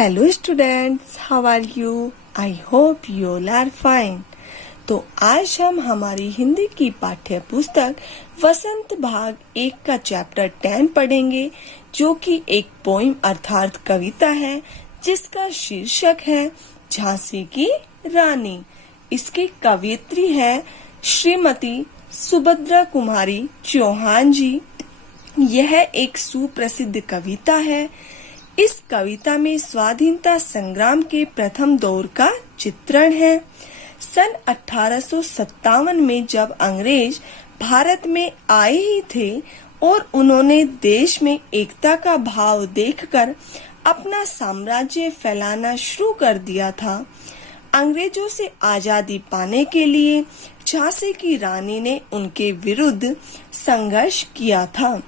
Hello students, how are you? I hope you all are fine. तो आज हम हमारी हिंदी की पाठ्य पुस्तक वसंत भाग 1 का चैप्टर 10 पढ़ेंगे, जो कि एक पोइम अर्थात कविता है, जिसका शीर्षक है झांसी की रानी। इसकी कवियत्री है श्रीमती सुभद्रा कुमारी चौहान जी। यह एक सुप्रसिद्ध कविता है। इस कविता में स्वाधीनता संग्राम के प्रथम दौर का चित्रण है। सन 1857 में जब अंग्रेज भारत में आए ही थे और उन्होंने देश में एकता का भाव देखकर अपना साम्राज्य फैलाना शुरू कर दिया था। अंग्रेजों से आजादी पाने के लिए झांसी की रानी ने उनके विरुद्ध संघर्ष किया था।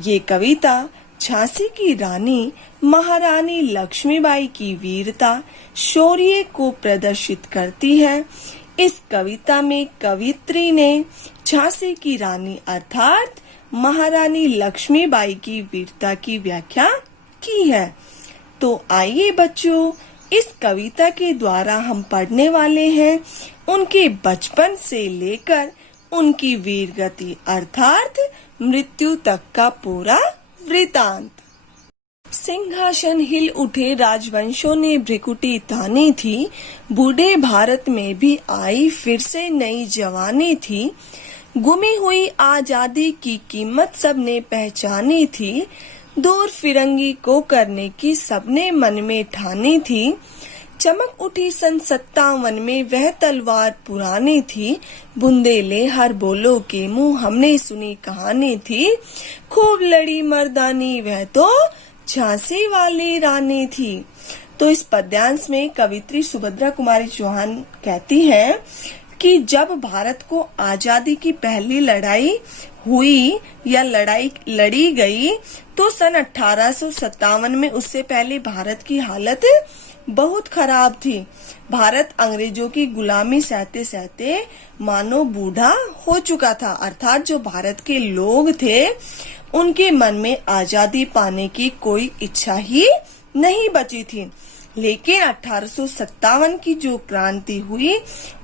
ये कविता झांसी की रानी महारानी लक्ष्मीबाई की वीरता शौर्य को प्रदर्शित करती है। इस कविता में कवित्री ने झांसी की रानी अर्थात महारानी लक्ष्मीबाई की वीरता की व्याख्या की है। तो आइए बच्चों, इस कविता के द्वारा हम पढ़ने वाले हैं उनके बचपन से लेकर उनकी वीरगति अर्थात मृत्यु तक का पूरा वृतांत। सिंहासन हिल उठे राजवंशों ने भ्रिकुटी तानी थी, बूढ़े भारत में भी आई फिर से नई जवानी थी। गुमी हुई आजादी की कीमत सबने पहचानी थी, दूर फिरंगी को करने की सबने मन में ठानी थी। चमक उठी सन 57 में वह तलवार पुरानी थी, बुंदेले हर बोलो के मुंह हमने सुनी कहानी थी। खूब लड़ी मर्दानी वह तो झांसी वाली रानी थी। तो इस पद्यांश में कवित्री सुभद्रा कुमारी चौहान कहती है कि जब भारत को आजादी की पहली लड़ाई हुई या लड़ाई लड़ी गई तो सन 1857 में, उससे पहले भारत की हालत बहुत खराब थी। भारत अंग्रेजों की गुलामी सहते सहते मानो बूढ़ा हो चुका था, अर्थात जो भारत के लोग थे उनके मन में आजादी पाने की कोई इच्छा ही नहीं बची थी। लेकिन 1857 की जो क्रांति हुई,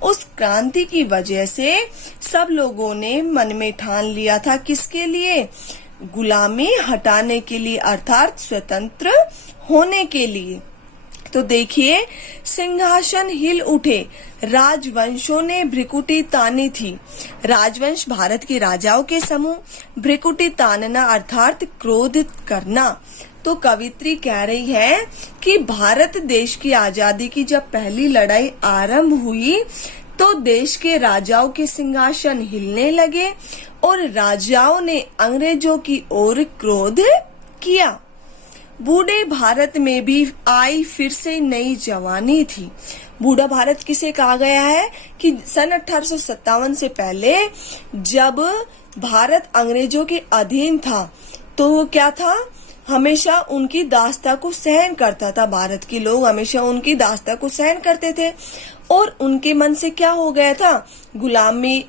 उस क्रांति की वजह से सब लोगों ने मन में ठान लिया था किसके लिए? गुलामी हटाने के लिए अर्थात स्वतंत्र होने के लिए। तो देखिए, सिंहासन हिल उठे राजवंशों ने भ्रिकुटी तानी थी। राजवंश भारत के राजाओं के समूह, भ्रिकुटी तानना अर्थात क्रोधित करना। तो कवित्री कह रही है कि भारत देश की आजादी की जब पहली लड़ाई आरंभ हुई तो देश के राजाओं के सिंहासन हिलने लगे और राजाओं ने अंग्रेजों की ओर क्रोध किया। बूढ़े भारत में भी आई फिर से नई जवानी थी। बूढ़ा भारत किसे कहा गया है कि सन 1857 से पहले जब भारत अंग्रेजों के अधीन था तो वो क्या था, हमेशा उनकी दास्ता को सहन करता था। भारत के लोग हमेशा उनकी दास्ता को सहन करते थे और उनके मन से क्या हो गया था, गुलामी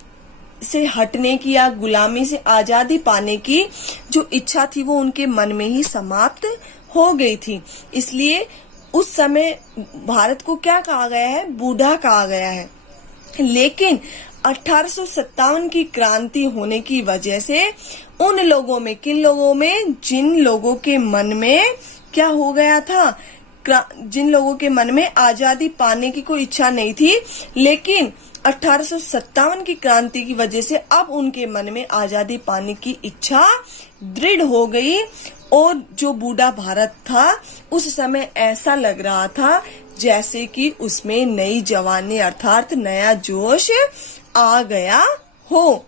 से हटने की या गुलामी से आजादी पाने की जो इच्छा थी वो उनके मन में ही समाप्त हो गई थी। इसलिए उस समय भारत को क्या कहा गया है, बूढ़ा कहा गया है। लेकिन 1857 की क्रांति होने की वजह से उन लोगों में, किन लोगों में, जिन लोगों के मन में क्या हो गया था, जिन लोगों के मन में आजादी पाने की कोई इच्छा नहीं थी, लेकिन 1857 की क्रांति की वजह से अब उनके मन में आजादी पाने की इच्छा दृढ़ हो गई। और जो बूढ़ा भारत था उस समय ऐसा लग रहा था जैसे कि उसमें नई जवानी अर्थात नया जोश आ गया हो।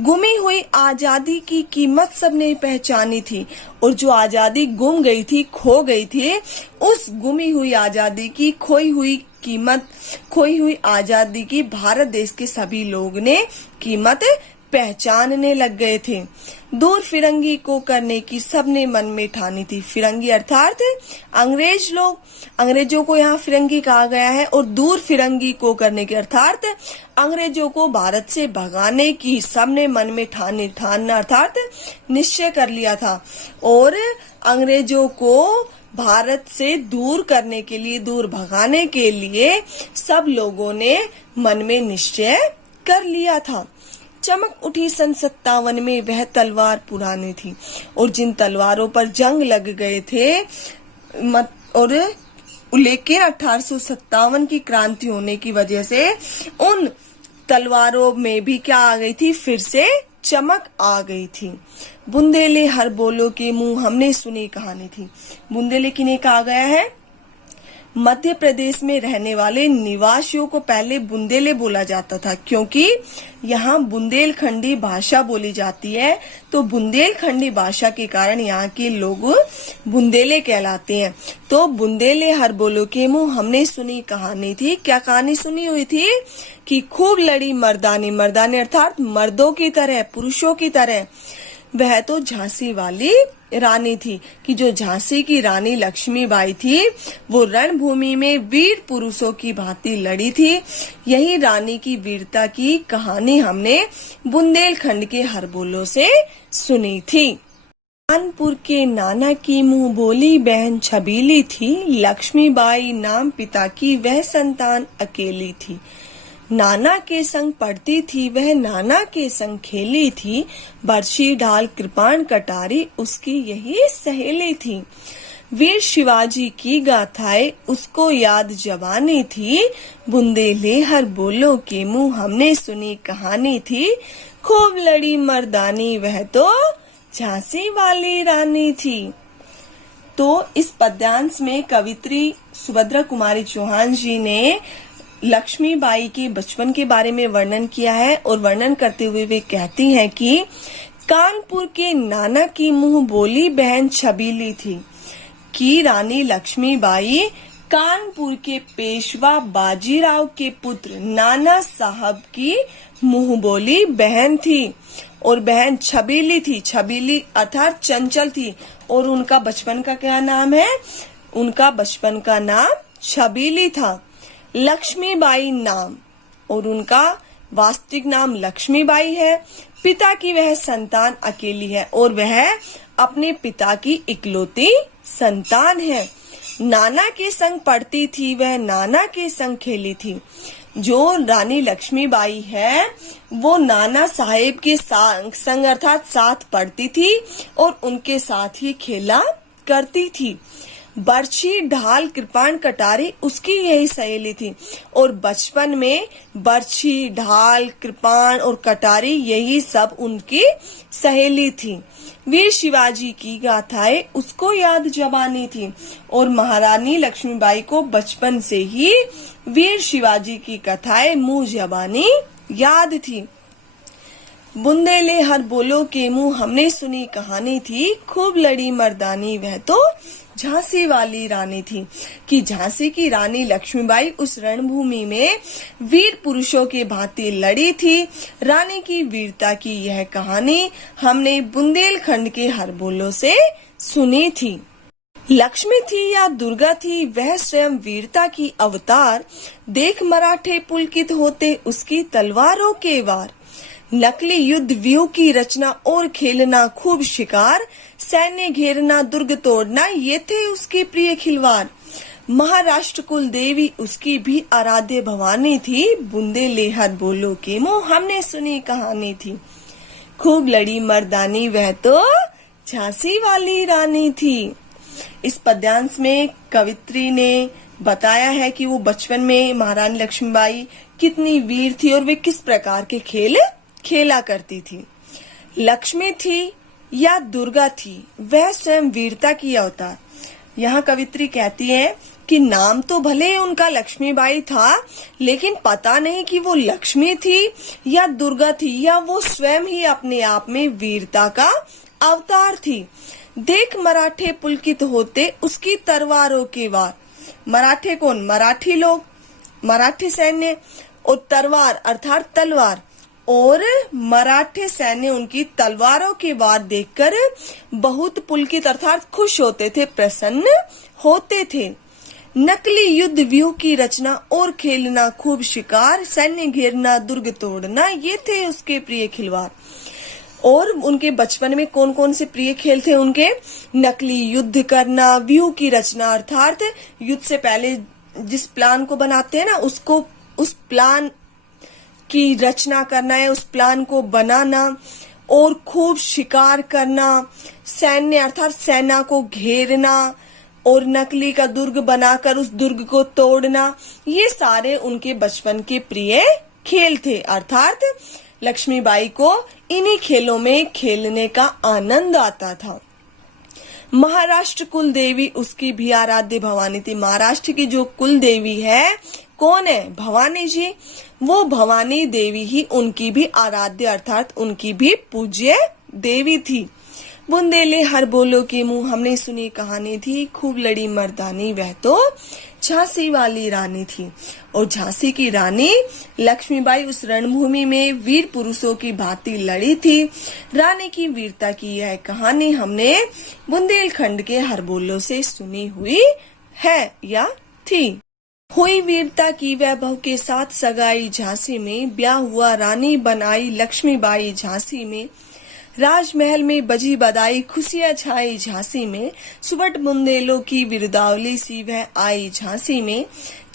गुमी हुई आजादी की कीमत सबने पहचानी थी, और जो आजादी गुम गई थी, खो गई थी, उस गुमी हुई आजादी की खोई हुई आजादी की भारत देश के सभी लोग ने कीमत पहचानने लग गए थे। दूर फिरंगी को करने की सबने मन में ठानी थी। फिरंगी अर्थात अंग्रेज लोग, अंग्रेजों को यहाँ फिरंगी कहा गया है, और दूर फिरंगी को करने की अर्थात अंग्रेजों को भारत से भगाने की सबने मन में ठानना अर्थात निश्चय कर लिया था। और अंग्रेजों को भारत से दूर करने के लिए, दूर भगाने के लिए सब लोगों ने मन में निश्चय कर लिया था। चमक उठी सन 57 में वह तलवार पुरानी थी और जिन तलवारों पर जंग लग गए थे और लेकिन 1857 की क्रांति होने की वजह से उन तलवारों में भी क्या आ गई थी, फिर से चमक आ गई थी। बुंदेले हर बोलो के मुंह हमने सुनी कहानी थी। बुंदेले किन्हें कहा गया है? मध्य प्रदेश में रहने वाले निवासियों को पहले बुंदेले बोला जाता था, क्योंकि यहाँ बुंदेलखंडी भाषा बोली जाती है। तो बुंदेलखंडी भाषा के कारण यहाँ के लोग बुंदेले कहलाते हैं। तो बुंदेले हर बोलो के मुंह हमने सुनी कहानी थी। क्या कहानी सुनी हुई थी? कि खूब लड़ी मर्दानी, मर्दानी अर्थात मर्दों की तरह, पुरुषों की तरह। वह तो झांसी वाली रानी थी कि जो झांसी की रानी लक्ष्मीबाई थी वो रणभूमि में वीर पुरुषों की भांति लड़ी थी। यही रानी की वीरता की कहानी हमने बुंदेलखंड के हर बोलों से सुनी थी। कानपुर के नाना की मुंह बोली बहन छबीली थी, लक्ष्मीबाई नाम पिता की वह संतान अकेली थी। नाना के संग पढ़ती थी वह, नाना के संग खेली थी, बरछी ढाल कृपाण कटारी उसकी यही सहेली थी। वीर शिवाजी की गाथाएं उसको याद जवानी थी, बुंदेले हर बोलो के मुंह हमने सुनी कहानी थी। खूब लड़ी मर्दानी वह तो झांसी वाली रानी थी। तो इस पद्यांश में कवित्री सुभद्रा कुमारी चौहान जी ने लक्ष्मीबाई के बचपन के बारे में वर्णन किया है और वर्णन करते हुए वे कहती हैं कि कानपुर के नाना की मुंह बोली बहन छबीली थी कि रानी लक्ष्मीबाई कानपुर के पेशवा बाजीराव के पुत्र नाना साहब की मुंह बोली बहन थी और बहन छबीली थी। छबीली अर्थात चंचल थी और उनका बचपन का क्या नाम है? उनका बचपन का नाम छबीली था। लक्ष्मीबाई नाम और उनका वास्तविक नाम लक्ष्मीबाई है। पिता की वह संतान अकेली है और वह अपने पिता की इकलौती संतान है। नाना के संग पढ़ती थी वह, नाना के संग खेली थी। जो रानी लक्ष्मीबाई है वो नाना साहेब के संग अर्थात साथ पढ़ती थी और उनके साथ ही खेला करती थी। बरछी ढाल कृपाण कटारी उसकी यही सहेली थी और बचपन में बरछी ढाल कृपाण और कटारी यही सब उनकी सहेली थी। वीर शिवाजी की गाथाएं उसको याद जबानी थी और महारानी लक्ष्मीबाई को बचपन से ही वीर शिवाजी की कथाएं मुंह जबानी याद थी। बुंदेले हर बोलो के मुंह हमने सुनी कहानी थी, खूब लड़ी मर्दानी वह तो झांसी वाली रानी थी कि झांसी की रानी लक्ष्मीबाई उस रणभूमि में वीर पुरुषों के भांति लड़ी थी। रानी की वीरता की यह कहानी हमने बुंदेलखंड के हर बोलों से सुनी थी। लक्ष्मी थी या दुर्गा थी वह स्वयं वीरता की अवतार, देख मराठे पुलकित होते उसकी तलवारों के वार। नकली युद्ध व्यूह की रचना और खेलना खूब शिकार, सैन्य घेरना दुर्ग तोड़ना ये थे उसके प्रिय खिलवाड़। महाराष्ट्र कुल देवी उसकी भी आराध्य भवानी थी, बुंदेले हर बोलो के मुंह हमने सुनी कहानी थी। खूब लड़ी मर्दानी वह तो झांसी वाली रानी थी। इस पद्यांश में कवित्री ने बताया है कि वो बचपन में महारानी लक्ष्मीबाई कितनी वीर थी और वे किस प्रकार के खेल खेला करती थी। लक्ष्मी थी या दुर्गा थी वह स्वयं वीरता की अवतार। यहाँ कवित्री कहती है कि नाम तो भले उनका लक्ष्मीबाई था, लेकिन पता नहीं कि वो लक्ष्मी थी या दुर्गा थी या वो स्वयं ही अपने आप में वीरता का अवतार थी। देख मराठे पुलकित होते उसकी तलवारों के वार। मराठे कौन? मराठी लोग, मराठी सैन्य, और तलवार अर्थात तलवार, और मराठे सैन्य उनकी तलवारों के वार देखकर बहुत पुलकित अर्थात खुश होते थे, प्रसन्न होते थे। नकली युद्ध व्यूह की रचना और खेलना खूब शिकार, सैन्य घेरना दुर्ग तोड़ना ये थे उसके प्रिय खिलवाड़। और उनके बचपन में कौन कौन से प्रिय खेल थे उनके? नकली युद्ध करना, व्यूह की रचना अर्थात युद्ध से पहले जिस प्लान को बनाते हैं ना उसको, उस प्लान की रचना करना है, उस प्लान को बनाना, और खूब शिकार करना, सैन्य अर्थात सेना को घेरना, और नकली का दुर्ग बनाकर उस दुर्ग को तोड़ना, ये सारे उनके बचपन के प्रिय खेल थे। अर्थात लक्ष्मीबाई को इन्हीं खेलों में खेलने का आनंद आता था। महाराष्ट्र कुल देवी उसकी भी आराध्य भवानी थी। महाराष्ट्र की जो कुल देवी है कौन है? भवानी जी। वो भवानी देवी ही उनकी भी आराध्य अर्थात उनकी भी पूज्य देवी थी। बुंदेले हर बोलो के मुंह हमने सुनी कहानी थी, खूब लड़ी मर्दानी वह तो झांसी वाली रानी थी। और झांसी की रानी लक्ष्मीबाई उस रणभूमि में वीर पुरुषों की भांति लड़ी थी। रानी की वीरता की यह कहानी हमने बुंदेलखंड के हर बोलो से सुनी हुई है या थी। हुई वीरता की वैभव के साथ सगाई झांसी में, ब्याह हुआ रानी बनाई लक्ष्मीबाई झांसी में। राजमहल में बजी बधाई खुशियां छाई झांसी में, सुबट बुंदेलों की बिरुदावली सी वह आई झांसी में।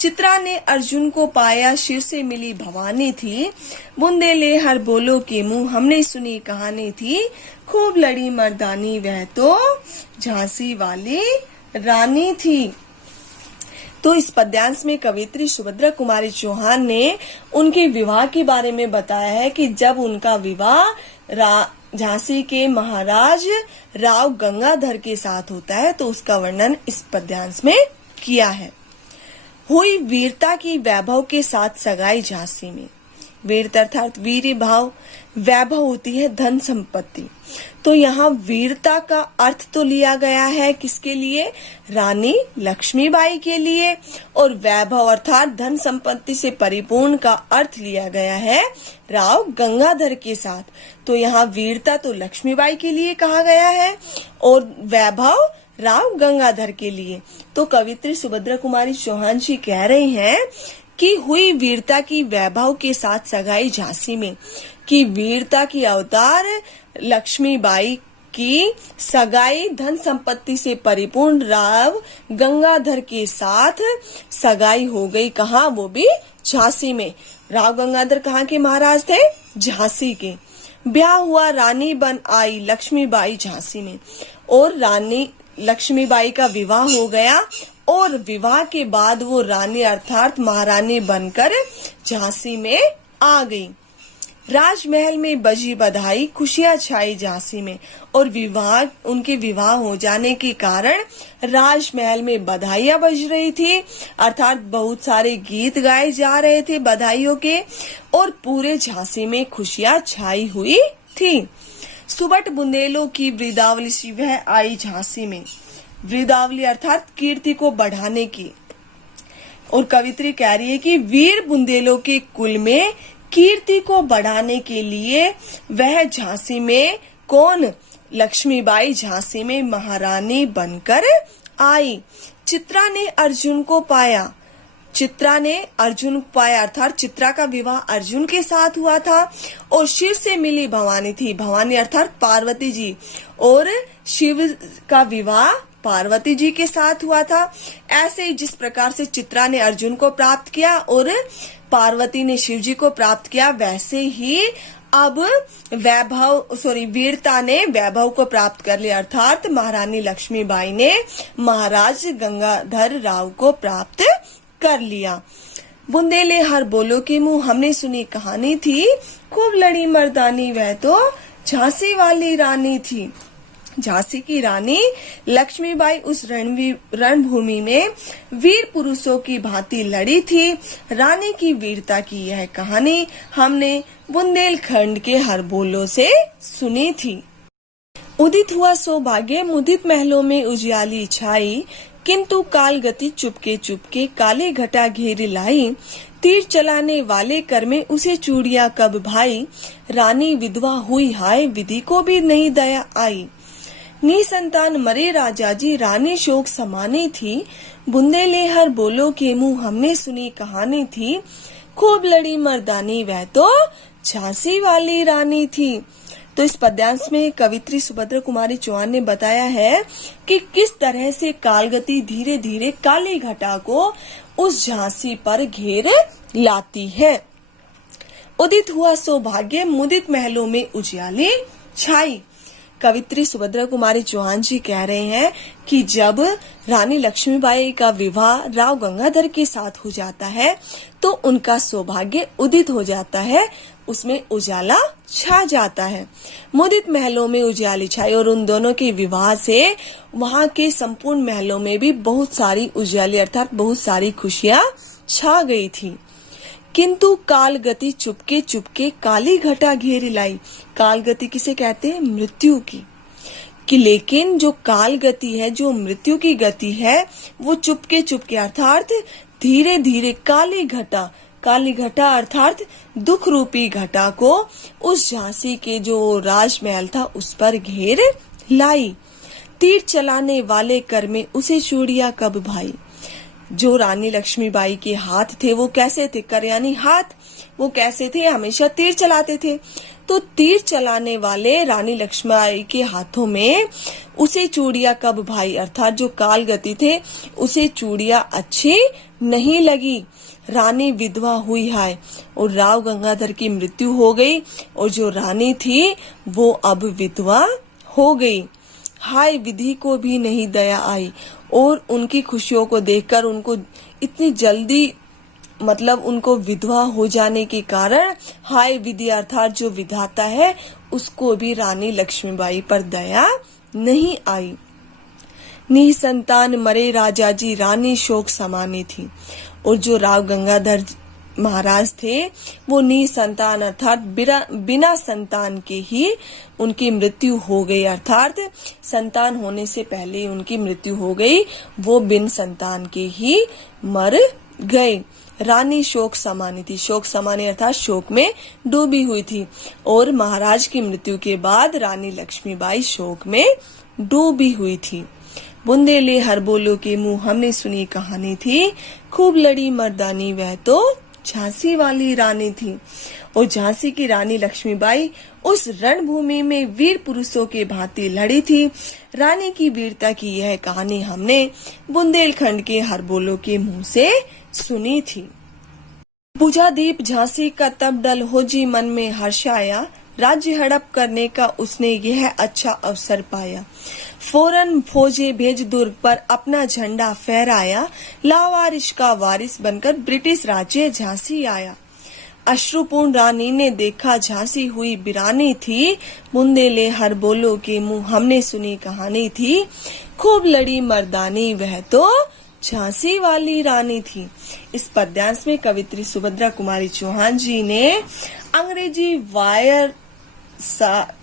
चित्रा ने अर्जुन को पाया शिर से मिली भवानी थी। बुंदेले हर बोलो के मुंह हमने सुनी कहानी थी, खूब लड़ी मर्दानी वह तो झांसी वाली रानी थी। तो इस पद्यांश में कवियत्री सुभद्रा कुमारी चौहान ने उनके विवाह के बारे में बताया है कि जब उनका विवाह झांसी के महाराज राव गंगाधर के साथ होता है तो उसका वर्णन इस पद्यांश में किया है। हुई वीरता की वैभव के साथ सगाई झांसी में। वीरता अर्थात वीर भाव, वैभव होती है धन संपत्ति। तो यहाँ वीरता का अर्थ तो लिया गया है किसके लिए? रानी लक्ष्मीबाई के लिए। और वैभव अर्थात धन संपत्ति से परिपूर्ण का अर्थ लिया गया है राव गंगाधर के साथ। तो यहाँ वीरता तो लक्ष्मीबाई के लिए कहा गया है और वैभव राव गंगाधर के लिए। तो कवित्री सुभद्रा कुमारी चौहान जी कह रही हैं कि हुई वीरता की वैभव के साथ सगाई झांसी में, कि वीरता की अवतार लक्ष्मीबाई की सगाई धन संपत्ति से परिपूर्ण राव गंगाधर के साथ सगाई हो गई। कहाँ? वो भी झांसी में। राव गंगाधर कहाँ के महाराज थे? झांसी के। ब्याह हुआ रानी बन आई लक्ष्मीबाई झांसी में, और रानी लक्ष्मीबाई का विवाह हो गया और विवाह के बाद वो रानी अर्थात महारानी बनकर झांसी में आ गई। राजमहल में बजी बधाई खुशियां छाई झांसी में, और उनके विवाह हो जाने के कारण राजमहल में बधाइयां बज रही थी अर्थात बहुत सारे गीत गाए जा रहे थे बधाइयों के, और पूरे झांसी में खुशियां छाई हुई थी। सुबट बुंदेलों की वृदावली सी वह आई झांसी में। वृदावली अर्थात कीर्ति को बढ़ाने की। और कवित्री कह रही है कि वीर बुंदेलों के कुल में कीर्ति को बढ़ाने के लिए वह झांसी में कौन? लक्ष्मीबाई झांसी में महारानी बनकर आई। चित्रा ने अर्जुन को पाया। चित्रा ने अर्जुन पाया अर्थात चित्रा का विवाह अर्जुन के साथ हुआ था, और शिव से मिली भवानी थी। भवानी अर्थात पार्वती जी, और शिव का विवाह पार्वती जी के साथ हुआ था। ऐसे ही जिस प्रकार से चित्रा ने अर्जुन को प्राप्त किया और पार्वती ने शिव जी को प्राप्त किया, वैसे ही अब वीरता ने वैभव को प्राप्त कर लिया अर्थात महारानी लक्ष्मीबाई ने महाराज गंगाधर राव को प्राप्त कर लिया। बुंदेले हर बोलो के मुंह हमने सुनी कहानी थी, खूब लड़ी मर्दानी वह तो झांसी वाली रानी थी। झांसी की रानी लक्ष्मीबाई उस रणभूमि में वीर पुरुषों की भांति लड़ी थी। रानी की वीरता की यह कहानी हमने बुंदेलखंड के हर बोलो से सुनी थी। उदित हुआ सौभाग्य मुदित महलों में उजियाली छाई, किंतु काल गति चुपके चुपके काले घटा घेर लाई। तीर चलाने वाले कर में उसे चूड़िया कब भाई, रानी विधवा हुई हाय विधि को भी नहीं दया आई। निसंतान मरे राजा जी रानी शोक समानी थी, बुंदेले हर बोलो के मुंह हमने सुनी कहानी थी। खूब लड़ी मर्दानी वह तो झांसी वाली रानी थी। तो इस पद्यांश में कवित्री सुभद्रा कुमारी चौहान ने बताया है कि किस तरह से कालगति धीरे धीरे काली घटा को उस झांसी पर घेर लाती है। उदित हुआ सौभाग्य मुदित महलों में उजियाली छाई। कवित्री सुभद्रा कुमारी चौहान जी कह रहे हैं कि जब रानी लक्ष्मीबाई का विवाह राव गंगाधर के साथ हो जाता है तो उनका सौभाग्य उदित हो जाता है, उसमें उजाला छा जाता है। मुदित महलों में उजाली छाई और उन दोनों के विवाह से वहां के संपूर्ण महलों में भी बहुत सारी उजाली अर्थात बहुत सारी खुशियां छा गई थी। किंतु काल गति चुपके चुपके काली घटा घेर लाई। काल गति किसे कहते हैं? मृत्यु की। कि लेकिन जो काल गति है, जो मृत्यु की गति है, वो चुपके चुपके अर्थात धीरे धीरे काली घटा अर्थात दुख रूपी घटा को उस झांसी के जो राजमहल था उस पर घेर लाई। तीर चलाने वाले कर में उसे चूड़िया कब भाई। जो रानी लक्ष्मीबाई के हाथ थे वो कैसे थे? कर यानी हाथ, वो कैसे थे? हमेशा तीर चलाते थे। तो तीर चलाने वाले रानी लक्ष्मीबाई के हाथों में उसे चूड़िया कब भाई अर्थात जो काल गति थे उसे चूड़िया अच्छी नहीं लगी। रानी विधवा हुई है और राव गंगाधर की मृत्यु हो गई और जो रानी थी वो अब विधवा हो गई। हाय विधि को भी नहीं दया आई और उनकी खुशियों को देखकर उनको इतनी जल्दी उनको विधवा हो जाने के कारण हाय विधि अर्थात जो विधाता है उसको भी रानी लक्ष्मीबाई पर दया नहीं आई। निसंतान मरे राजा जी रानी शोक समानी थी। और जो राव गंगाधर महाराज थे वो निसंतान अर्थात बिना संतान के ही उनकी मृत्यु हो गई अर्थात संतान होने से पहले उनकी मृत्यु हो गई, वो बिन संतान के ही मर गए। रानी शोक समानी थी। शोक समानी अर्थात शोक में डूबी हुई थी और महाराज की मृत्यु के बाद रानी लक्ष्मीबाई शोक में डूबी हुई थी। बुंदेले हर बोलो के मुंह हमने सुनी कहानी थी, खूब लड़ी मर्दानी वह तो झांसी वाली रानी थी। और झांसी की रानी लक्ष्मीबाई उस रणभूमि में वीर पुरुषों के भांति लड़ी थी। रानी की वीरता की यह कहानी हमने बुंदेलखंड के हर बोलो के मुंह से सुनी थी। बुझा दीप झांसी का तब डल हो जी मन में हर्ष आया, राज्य हड़प करने का उसने यह अच्छा अवसर पाया। फौरन फौजे भेज दुर्ग पर अपना झंडा फहराया, लावारिश का वारिस बनकर ब्रिटिश राज्य झांसी आया। अश्रुपूर्ण रानी ने देखा झांसी हुई बिरानी थी, बुंदेले हर बोलो के मुंह हमने सुनी कहानी थी, खूब लड़ी मर्दानी वह तो झांसी वाली रानी थी। इस पद्यांश में कवित्री सुभद्रा कुमारी चौहान जी ने अंग्रेजी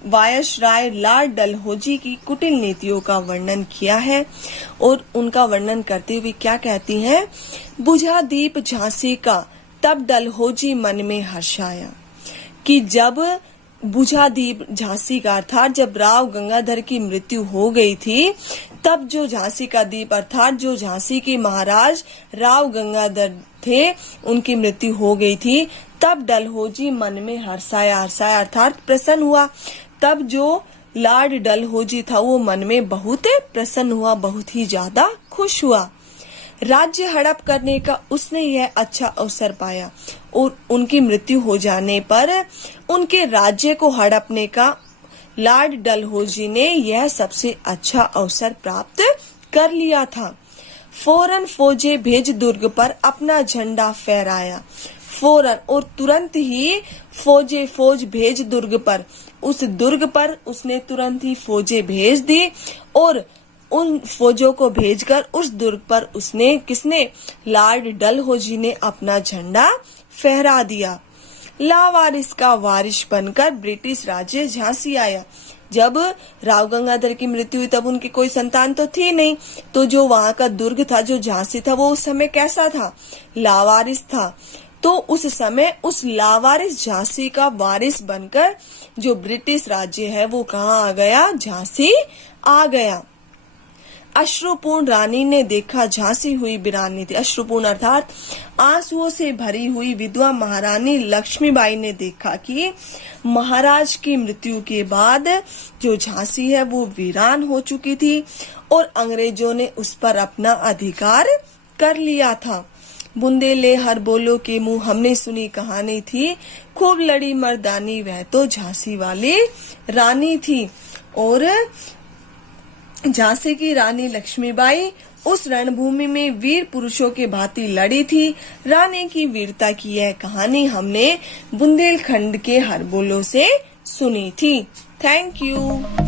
वायसराय लॉर्ड डलहौजी की कुटिल नीतियों का वर्णन किया है और उनका वर्णन करते हुए क्या कहती हैं? बुझा दीप झांसी का तब डलहौजी मन में हर्ष आया। कि जब बुझा दीप झांसी का अर्थात जब राव गंगाधर की मृत्यु हो गई थी तब जो झांसी का दीप अर्थात जो झांसी के महाराज राव गंगाधर थे उनकी मृत्यु हो गई थी, तब डलहौजी मन में हर्षाया अर्थात प्रसन्न हुआ। तब जो लॉर्ड डलहौजी था वो मन में बहुत प्रसन्न हुआ, बहुत ही ज्यादा खुश हुआ। राज्य हड़प करने का उसने यह अच्छा अवसर पाया और उनकी मृत्यु हो जाने पर उनके राज्य को हड़पने का लॉर्ड डलहौजी ने यह सबसे अच्छा अवसर प्राप्त कर लिया था। फौरन फौजे भेज दुर्ग पर अपना झंडा फहराया। फौरन और तुरंत ही फौज भेज दुर्ग पर, उस दुर्ग पर उसने तुरंत ही फौजें भेज दी और उन फौजों को भेजकर उस दुर्ग पर उसने लॉर्ड डलहौजी ने अपना झंडा फहरा दिया। लावारिस का वारिस बनकर ब्रिटिश राज्य झांसी आया। जब राव गंगाधर की मृत्यु हुई तब उनकी कोई संतान तो थी नहीं, तो जो वहां का दुर्ग था, जो झांसी था, वो उस समय कैसा था? लावारिस था। तो उस समय उस लावारिस झांसी का वारिस बनकर जो ब्रिटिश राज्य है वो कहाँ आ गया? झांसी आ गया। अश्रुपूर्ण रानी ने देखा झांसी हुई वीरानी थी। अश्रुपूर्ण अर्थात आंसुओं से भरी हुई विधवा महारानी लक्ष्मीबाई ने देखा कि महाराज की मृत्यु के बाद जो झांसी है वो वीरान हो चुकी थी और अंग्रेजों ने उस पर अपना अधिकार कर लिया था। बुंदेले हर बोलो के मुंह हमने सुनी कहानी थी, खूब लड़ी मर्दानी वह तो झांसी वाली रानी थी। और झांसी की रानी लक्ष्मीबाई उस रणभूमि में वीर पुरुषों के भांति लड़ी थी। रानी की वीरता की यह कहानी हमने बुंदेलखंड के हर बोलो से सुनी थी। Thank you.